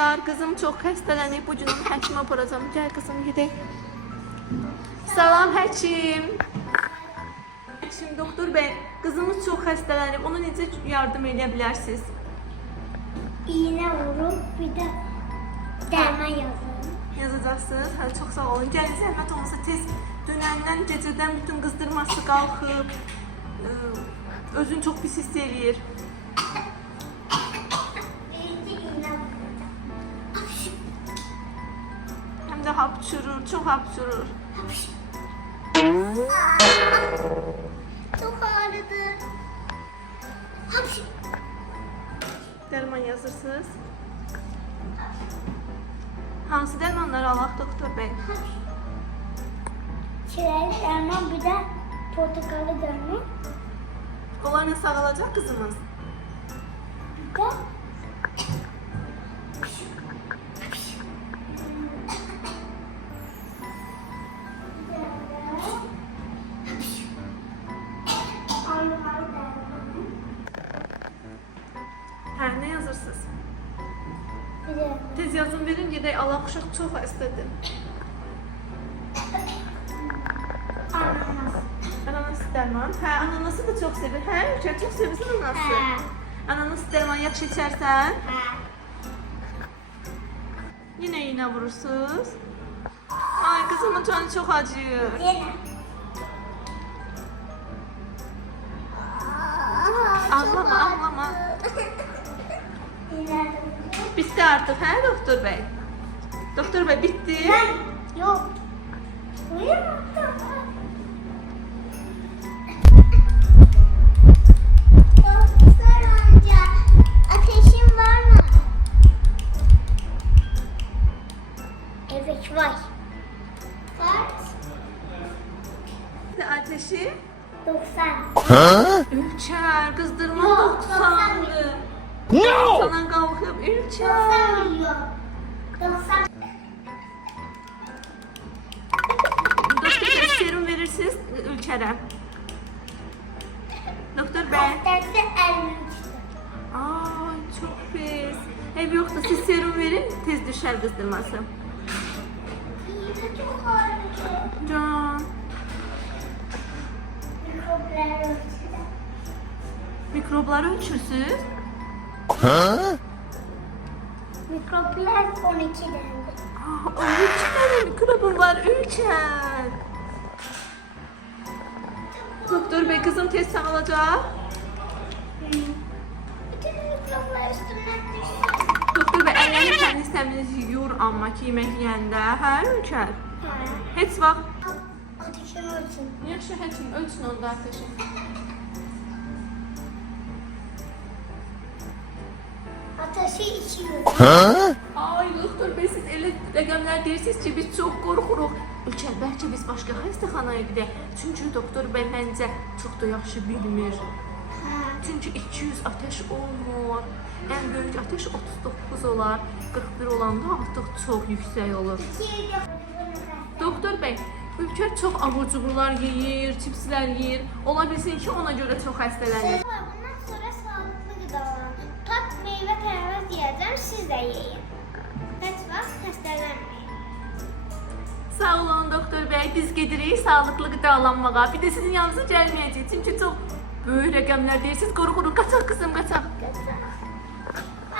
Arkadaşlar kızım çok xəstələnib. Bu gün onu həkimə aparacağım. Gəl qızım gedək. Salam həkim. Həkim doktor bəy, qızımız çox xəstələnib. Ona necə yardım edə bilərsiniz? İğne vurup bir de derman yazın. Yazacaqsınız. Hə, çox sağ olun. Gəlin zəhmət olmasa tez dünəndən, gecədən bütün qızdırması qalxıb. ə, Özünü çox pis hiss eləyir. Hapçırır, çox hapçırır. Çok ağrıdı. Hapşi. Dərman yazırsınız. Hansı dərmanları alaq doktor bəy? Çileğli derman bir de portakalı derman. Onlarla sağalacaq qızımız. Bir de Tez yazın verin, gedək alaq uşaq çox xəstədir. ananas. Ananas dərman. Hə, ananası da çox sevir. Hə, Ülker çox sevirsən ananası. Hə. Ananas dərman yaxşı içərsən, Ha. yenə iynə vurursunuz. Ay, qızımın canı çox acıyır. Yine. Ağlama, ağlama. Bitti artıq, hə doktor bəy? Doktor bəy, bitdi. Ben yok. Doktor amca, ateşin var mı? Evet var. Kaç? Ateşi? 90. Ülker, qızdırma Yok, 90'dı. No! Sana qalxıb, 90 Ülker. milyon. 90. Doktor bəy, serum verirsiniz Ülkerə. Doktor bəy. Hastası 53. Ay, çox pis. Ev yoxdur, siz serum verin, tez düşər qızdırması. Yine çok ağrıyor. Can, mikrobları ölçürsüz? Huh? Mikroplar 12 dendi. Ah, 12 tane mikrobum var Ülker. Doktor bey, kızım tez sağalacaq. Bütün mikroplar üstünden düşsün. Doktor bey, əlləri təmiz təmiz yuyur amma ki, yemək yeyəndə, hə Ülker? Ha. Heç vaxt Ateşin ölçün. Yaxşı həkim, ölçün onda ateşi. Ateşi 200. Huh? Ay doktor bey, siz rəqəmlər deyirsiniz ki, biz çox qorxuruq. Ülker, bəlkə biz başqa xəstəxanaya gedək. Çünki doktor bəy məncə çox da yaxşı bilmir. Ha. Çünki 200 ateş olmur. Ən böyük ateş 39 olar. 41 olanda artıq çox yüksək olur. 200 yok. Doktor bəy, Ülker çox abur-cuburlar yeyir, çipslər yeyir. Ola bilsin ki, ona görə çox xəstələnir. De. Kaç vaxt xəstələnməyin. Sağ olun doktor bəy, biz gedirik sağlıqlı qidalanmağa. Bir də sizin yanınıza gəlməyəcəyik. Çünki çox böyük rəqəmlər deyirsiniz. Qorxuruq, qaçaq qızım, qaçaq. Qaçaq.